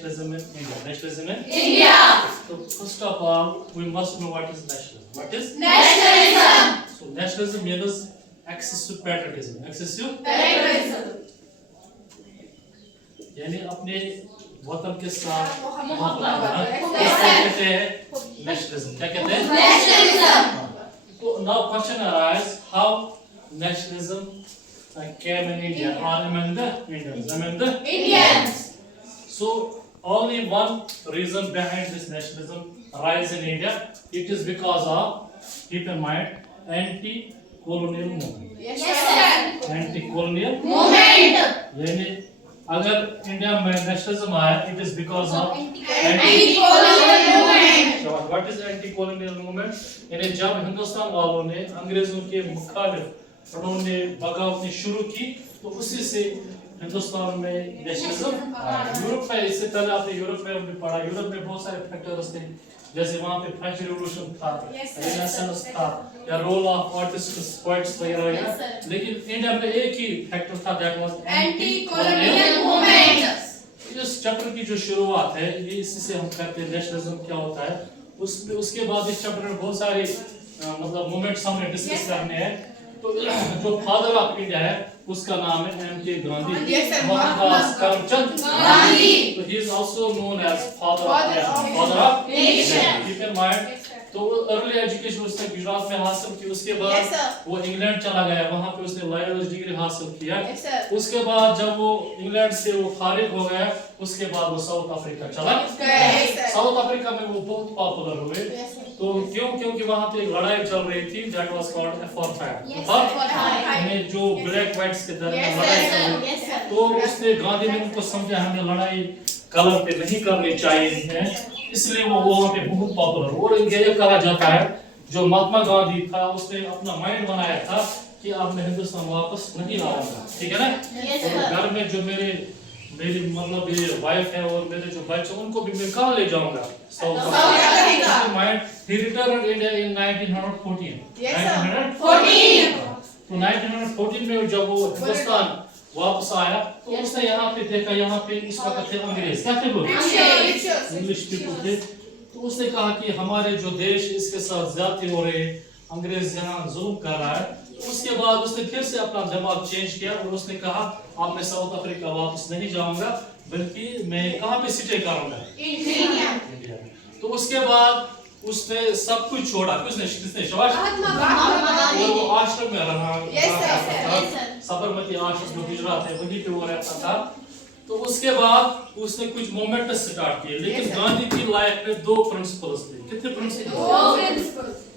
nationalism in India? Nationalism in India. So first of all, we must know what is nationalism. What is? Nationalism. So nationalism means excessive patriotism. Excessive? Patriotism. यानी अपने वतन के साथ मोहब्बत। मोहब्बत इसको कहते हैं नेशनलिज्म। क्या कहते हैं? Nationalism. So now question arises how nationalism came in India or among the Indians, among the Indians. So only one reason behind this nationalism rise in India. It is because of, keep in mind, anti-colonial movement. Yes, sir. Anti-colonial Movement. यानी अगर India में nationalism आया, it is because of Anti-colonial movement. So what is anti-colonial movement? यानी जब हिंदुस्तान वालों ने अंग्रेजों के मुखालिफ उन्होंने बगावतें शुरू की, तो उसी से हिंदुस्तान में नेशनलिज्म आया। यूरोप में इससे पहले आपने यूरोप में भी पढ़ा, यूरोप में बहुत सारे फैक्टर्स थे, जैसे वहाँ पे फ्रेंच रिवॉल्यूशन था, रेनेसांस था, या रोल ऑफ आर्टिस्ट्स, पोएट्स वगैरह, लेकिन इंडिया में एक ही फैक्टर था, दैट वाज Anti-colonial movement. इस चैप्टर की जो शुरुआत है, ये इसी से हम करते हैं नेशनलिज्म क्या होता है। उसके बाद इस चैप्टर में बहुत सारे मतलब मूवमेंट्स हमने डिस्कस करने हैं। तो जो फादर ऑफ इंडिया है उसका नाम है M.K. गांधी, मोहनदास करमचंद गांधी। तो he is also known as father of Nation. Keep in mind. तो अर्ली एजुकेशन उसने गुजरात में हासिल की, उसके बाद Yes, sir. वो इंग्लैंड चला गया, वहां पे उसने लॉयर्स डिग्री हासिल किया। Yes, sir. उसके बाद जब वो इंग्लैंड से वो फारिग हो गया, उसके बाद वो साउथ अफ्रीका चला Yes, sir. साउथ अफ्रीका में वो बहुत पॉपुलर हुए। Yes, sir. तो क्योंकि वहां पे एक लड़ाई चल रही थी, that was called apartheid. Yes, sir. यानी जो ब्लैक व्हाइट्स के दरमियान Yes, लड़ाई sir. चल रही Yes, sir. तो उसने गांधी ने उनको समझा हमें लड़ाई कलर पे नहीं करनी चाहिए है, इसलिए वो वहां पे बहुत पॉपुलर। और ये कहा जाता है जो महात्मा गांधी था उसने अपना माइंड बनाया था कि अब मैं हिंदुस्तान वापस नहीं आऊंगा, ठीक है ना। Yes, और sir. घर में जो मेरी मतलब ये वाइफ है और मेरे जो बच्चे उनको भी मैं कहाँ ले जाऊंगा, south Africa. Mind. He returned India in 1914। Yes, sir. 1914 तो 1914 में जब वो हिंदुस्तान वापस आया तो उसने यहाँ पे देखा, यहाँ पे इस वक्त थे अंग्रेज, क्या थे वो? इंग्लिश पीपल थे। तो उसने कहा कि हमारे जो देश इसके साथ ज्यादती हो रही है, अंग्रेज यहाँ जुल्म कर रहा है। तो उसके बाद उसने फिर से अपना दिमाग चेंज किया और उसने कहा अब मैं साउथ अफ्रीका वापस नहीं जाऊंगा, बल्कि मैं कहाँ पे स्टे करूंगा, इंडिया। तो उसके बाद उसने सब कुछ छोड़ा, किसने शाबाश, और वो आश्रम में रहा, साबरमती आश्रम जो गुजरात है वहीं पे वो रहता था। तो उसके बाद उसने कुछ मोमेंट स्टार्ट किए, लेकिन गांधी की लाइफ में दो प्रिंसिपल्स थे। कितने प्रिंसिपल्स?